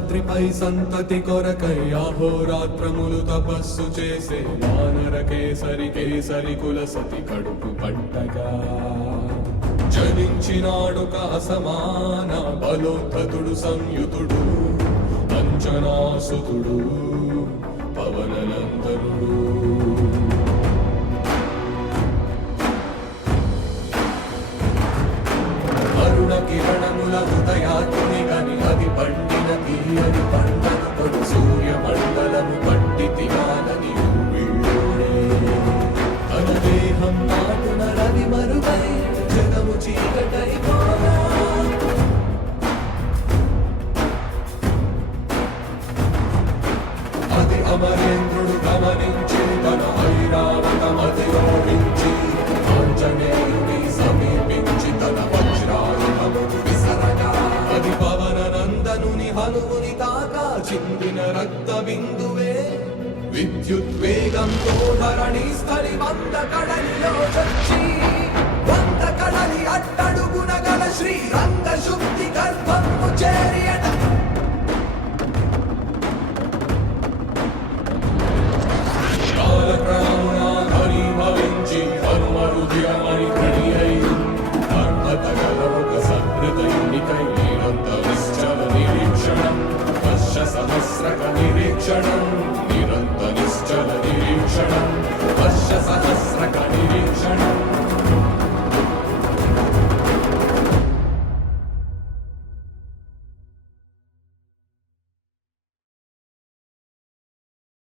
శేషాద్రిపై సంతతి కొరకై అహోరాత్రములు తపస్సు చేసే వానర కేసరి కేసరి కుల సతి కడుపు పట్టగా జనించినాడొక అసమాన బలోద్ధతుడు సంయుతుడు అంజనాసుతుడు పవననందనుడు. అరుణ కిరణముల హృదయాత్ముని గని అది పండిన తీయని పంటను కొడు సూర్యమండలము పట్టి తినాలని తన దేహం నాటున రవి మరుగై జగము చీకటైపోగా అది అమరేంద్రుడు గమనించి తన ఐరావతమధిరోహించి ఆంజనేయుని సమీపించి తన వజ్రాయుధమును విసరగా అది పవన నందనుని హనువుని తాకా చిందిన రక్త బిందువే విద్యుద్వేగంతో ధరణి స్థలి వంద కడలిలో చచ్చి వంద కడలి అట్టడుగున గల శ్రీరంగ శుద్ధి గర్భము చేరి